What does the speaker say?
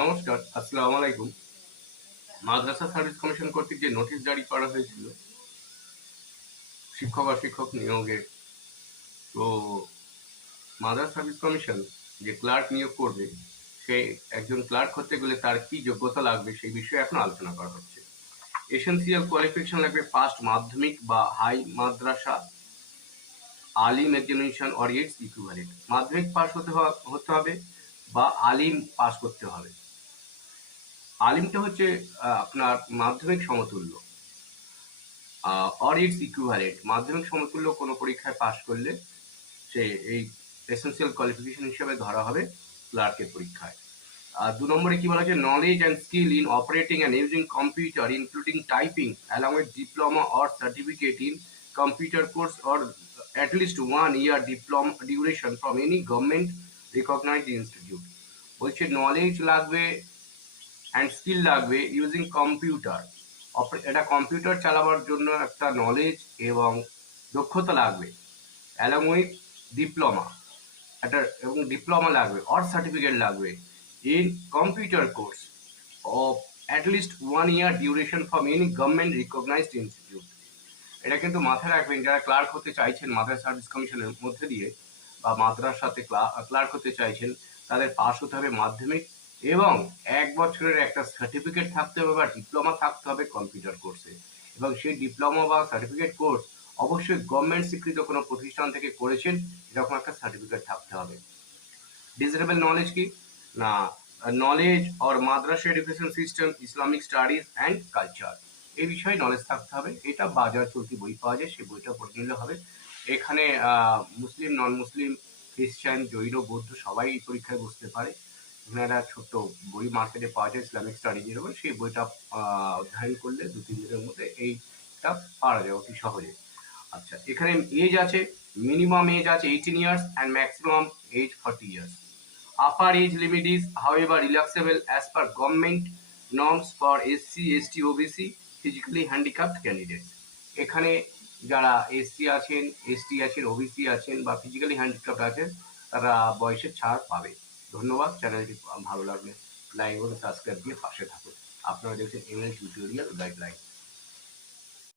নমস্কার, আসসালামু আলাইকুম। মাদ্রাসা সার্ভিস কমিশন কর্তৃক যে নোটিশ জারি করা হয়েছিল শিক্ষক অশিক্ষক নিয়োগে, তো মাদ্রাসা সার্ভিস কমিশন যে ক্লার্ক নিয়োগ করবে, সে একজন ক্লার্ক হতে গেলে তার কি যোগ্যতা লাগবে সেই বিষয়ে এখন আলোচনা করা হচ্ছে। এসেন্সিয়াল কোয়ালিফিকেশন লাগবে পাস্ট মাধ্যমিক বা high Madrasah, Alim examination or its equivalent. Madhyamik pass হতে হবে বা আলিম পাস করতে হবে। আলিমটা হচ্ছে আপনার মাধ্যমিক সমতুল্য, অর ইটস ইকুইভ্যালেন্ট। মাধ্যমিক সমতুল্য কোনো পরীক্ষায় পাশ করলে সে এই এসেন্সিয়াল কোয়ালিফিকেশন হিসেবে ধরা হবে ক্লার্কের পরীক্ষায়। আর 2 নম্বরে কি বলা হচ্ছে, knowledge and skill in operating and using computer including typing along with diploma or certificate in computer course or at least 1 year diploma duration from any government recognized institute। বলছে knowledge লাগবে অ্যান্ড স্কিল লাগবে using computer, এটা computer চালাবার জন্য একটা knowledge এবং দক্ষতা লাগবে, অ্যালং উইথ ডিপ্লোমা, এবং ডিপ্লোমা লাগবে অর সার্টিফিকেট লাগবে in computer course of at least 1 year duration from any government recognised institute. এটা কিন্তু মাথায় রাখবেন, যারা ক্লার্ক হতে চাইছেন মাদ্রাসা সার্ভিস কমিশনের মধ্যে দিয়ে বা মাদ্রাসাতে ক্লার্ক হতে চাইছেন, তাদের পাস হতে হবে মাধ্যমিক এবং 1 বছরের একটা সার্টিফিকেট থাকতে হবে বা ডিপ্লোমা থাকতে হবে কম্পিউটার কোর্সে, এবং সেই ডিপ্লোমা বা সার্টিফিকেট কোর্স অবশ্যই গভর্নমেন্ট স্বীকৃত কোনো প্রতিষ্ঠান থেকে করেছেন, এরকম একটা সার্টিফিকেট থাকতে হবে। ডিজারেবল নলেজ কি না, knowledge or Madrasa education system, Islamic studies and culture, এই বিষয়ে নলেজ থাকতে হবে। এটা বাজার চলতি বই পাওয়া যায়, সেই বইটা পড়ে নিলে হবে। এখানে মুসলিম, নন মুসলিম, খ্রিস্টান, জৈন, বৌদ্ধ সবাই এই পরীক্ষায় বসতে পারে। এখানে একটা ছোট্ট বই মার্কেটে পাওয়া যায় ইসলামিক স্টাডিজের উপর, সেই বইটা অধ্যয়ন করলে 2-3 দিনের মধ্যে এইটা পারা যায় অতি সহজে। আচ্ছা, এখানে এজ আছে, মিনিমাম এজ আছে 18 years and maximum age 40 years. Upper age limit is however relaxable as per government norms for SC, ST, OBC, physically handicapped candidates. এখানে যারা এসসি আছেন, এসটি আছেন, ওবিসি আছেন বা ফিজিক্যালি হ্যান্ডিক্যাপ্ট আছেন, তারা বয়সের ছাড় পাবে। ধন্যবাদ। চ্যানেলটি ভালো লাগলে লাইক এবং সাবস্ক্রাইব দিয়ে পাশে থাকুন। আপনারা দেখছেন এমএল টিউটোরিয়াল গাইডলাইন।